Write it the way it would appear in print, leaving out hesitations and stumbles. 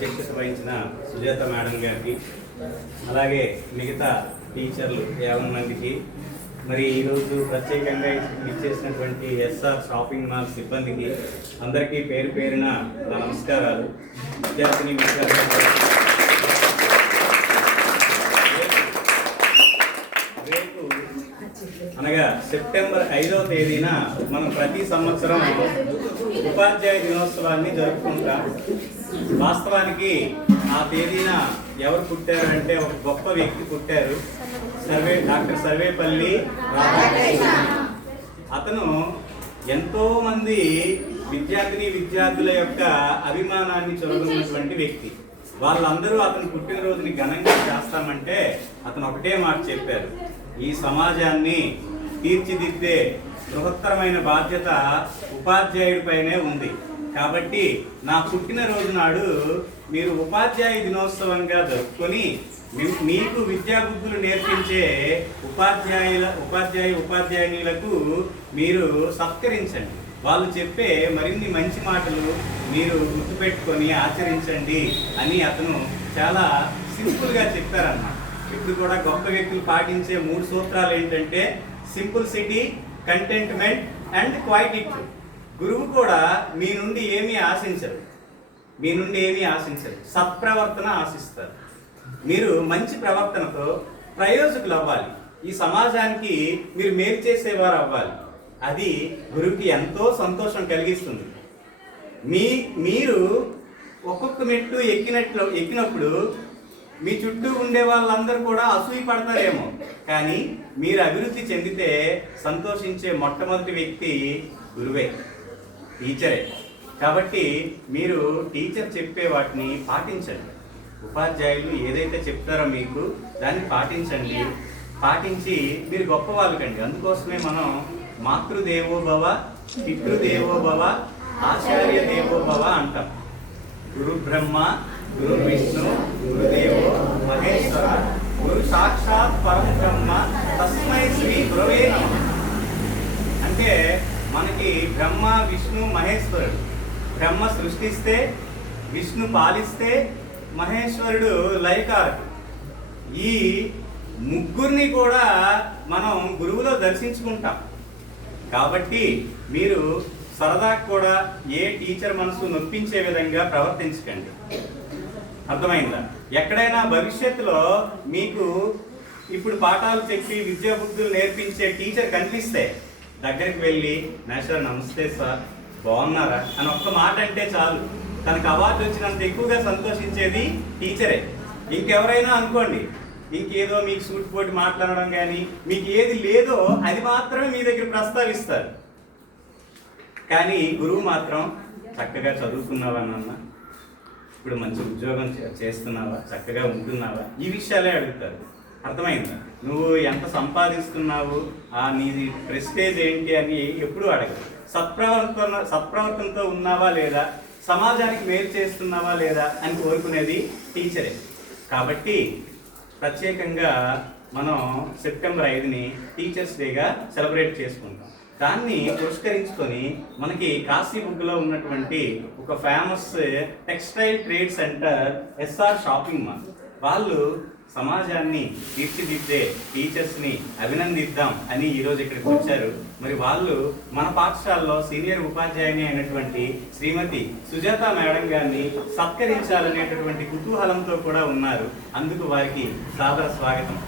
అధ్యక్షత వహించిన సుజాత మేడం గారికి అలాగే మిగతా టీచర్లు 50 మందికి మరి ఈరోజు ప్రత్యేకంగా ఇచ్చేసినటువంటి ఎస్ఆర్ షాపింగ్ మాల్ సిబ్బందికి అందరికీ పేరు పేరున నా నమస్కారాలు. విద్యార్థిని రేపు అనగా సెప్టెంబర్ 5వ తేదీన మనం ప్రతి సంవత్సరం ఉపాధ్యాయ దినోత్సవాన్ని జరుపుకుంటాం. వాస్తవానికి ఆ తేదీన ఎవరు పుట్టారు అంటే ఒక గొప్ప వ్యక్తి పుట్టారు, డాక్టర్ సర్వేపల్లి రాధాకృష్ణన్. అతను ఎంతో మంది విద్యార్థుల యొక్క అభిమానాన్ని చొరగొన్నటువంటి వ్యక్తి. వాళ్ళందరూ అతను పుట్టినరోజుని ఘనంగా చేస్తామంటే అతను ఒకటే మాట చెప్పారు, ఈ సమాజాన్ని తీర్చిదిద్దే బృహత్తరమైన బాధ్యత ఉపాధ్యాయుడిపైనే ఉంది. కాబట్టి నా పుట్టినరోజు నాడు మీరు ఉపాధ్యాయ దినోత్సవంగా జరుపుకొని మీకు విద్యాబుద్ధులు నేర్పించే ఉపాధ్యాయులకు మీరు సత్కరించండి. వాళ్ళు చెప్పే మరిన్ని మంచి మాటలు మీరు గుర్తుపెట్టుకొని ఆచరించండి అని అతను చాలా సింపుల్గా చెప్పారన్నమాట. ఇప్పుడు కూడా గొప్ప వ్యక్తులు పాటించే 3 సూత్రాలు ఏంటంటే సింపుల్సిటీ, కంటెంట్మెంట్ అండ్ క్వైటిటీ. గురువు కూడా మీ నుండి ఏమీ ఆశించరు, సత్ప్రవర్తన ఆశిస్తారు. మీరు మంచి ప్రవర్తనతో ప్రయోజకులు అవ్వాలి, ఈ సమాజానికి మీరు మేలు చేసేవారు అవ్వాలి. అది గురువుకి ఎంతో సంతోషం కలిగిస్తుంది. మీరు ఒక్కొక్క మెట్టు ఎక్కినప్పుడు మీ చుట్టూ ఉండే వాళ్ళందరూ కూడా అసూయ పడతారేమో, కానీ మీరు అభివృద్ధి చెందితే సంతోషించే మొట్టమొదటి వ్యక్తి గురువే, టీచరే. కాబట్టి మీరు టీచర్ చెప్పే వాటిని పాటించండి. ఉపాధ్యాయులు ఏదైతే చెప్తారో మీకు దాన్ని పాటించి మీరు గొప్పవాళ్ళు కండి. అందుకోసమే మనం మాతృదేవోభవ, పితృదేవోభవ, ఆచార్య దేవోభవ అంటాం. గురు బ్రహ్మ, గురు విష్ణు, గురుదేవో మహేశ్వర, గురు సాక్షాత్ పరబ్రహ్మ తస్మై శ్రీ గురవే నమః. అంటే మనకి బ్రహ్మ, విష్ణు, మహేశ్వరుడు. బ్రహ్మ సృష్టిస్తే, విష్ణు పాలిస్తే, మహేశ్వరుడు లయకారకుడు. ఈ ముగ్గురిని కూడా మనం గురువులో దర్శించుకుంటాం. కాబట్టి మీరు సరదా కూడా ఏ టీచర్ మనసు నొప్పించే విధంగా ప్రవర్తించకండి. అర్థమైందా? ఎక్కడైనా భవిష్యత్తులో మీకు ఇప్పుడు పాఠాలు చెప్పి విద్యాబుద్ధులు నేర్పించే టీచర్ కనిపిస్తే దగ్గరికి వెళ్ళి, మేస్టర్ నమస్తే సార్, బాగున్నారా అని ఒక్క మాట అంటే చాలు, తనకు అవార్డు వచ్చినంత ఎక్కువగా సంతోషించేది టీచరే. ఇంకెవరైనా అనుకోండి, ఇంకేదో మీకు సూట్ పోటీ మాట్లాడడం కానీ మీకు ఏది లేదో అది మాత్రమే మీ దగ్గర ప్రస్తావిస్తారు. కానీ గురువు మాత్రం చక్కగా చదువుకున్నావా నాన్న, ఇప్పుడు మంచి ఉద్యోగం చేస్తున్నావా, చక్కగా ఉంటున్నావా, ఈ విషయాలే అడుగుతారు. అర్థమైందా? నువ్వు ఎంత సంపాదిస్తున్నావు, నీది ప్రెస్టేజ్ ఏంటి అని ఎప్పుడూ అడగదు. సత్ప్రవర్తనతో ఉన్నావా లేదా, సమాజానికి మేలు చేస్తున్నావా లేదా అని కోరుకునేది టీచరే. కాబట్టి ప్రత్యేకంగా మనం సెప్టెంబర్ 5ని టీచర్స్ డేగా సెలబ్రేట్ చేసుకుంటాం. దాన్ని పురస్కరించుకొని మనకి కాశీబుగ్గలో ఉన్నటువంటి ఒక famous textile trade centre SR shopping mall వాళ్ళు సమాజాన్ని తీర్చిదిద్దే టీచర్స్ని అభినందిద్దాం అని ఈరోజు ఇక్కడికి వచ్చారు. మరి వాళ్ళు మన పాఠశాలలో సీనియర్ ఉపాధ్యాయుని అయినటువంటి శ్రీమతి సుజాత మేడం గారిని సత్కరించాలనేటటువంటి కుతూహలంతో కూడా ఉన్నారు. అందుకు వారికి సాదర స్వాగతం.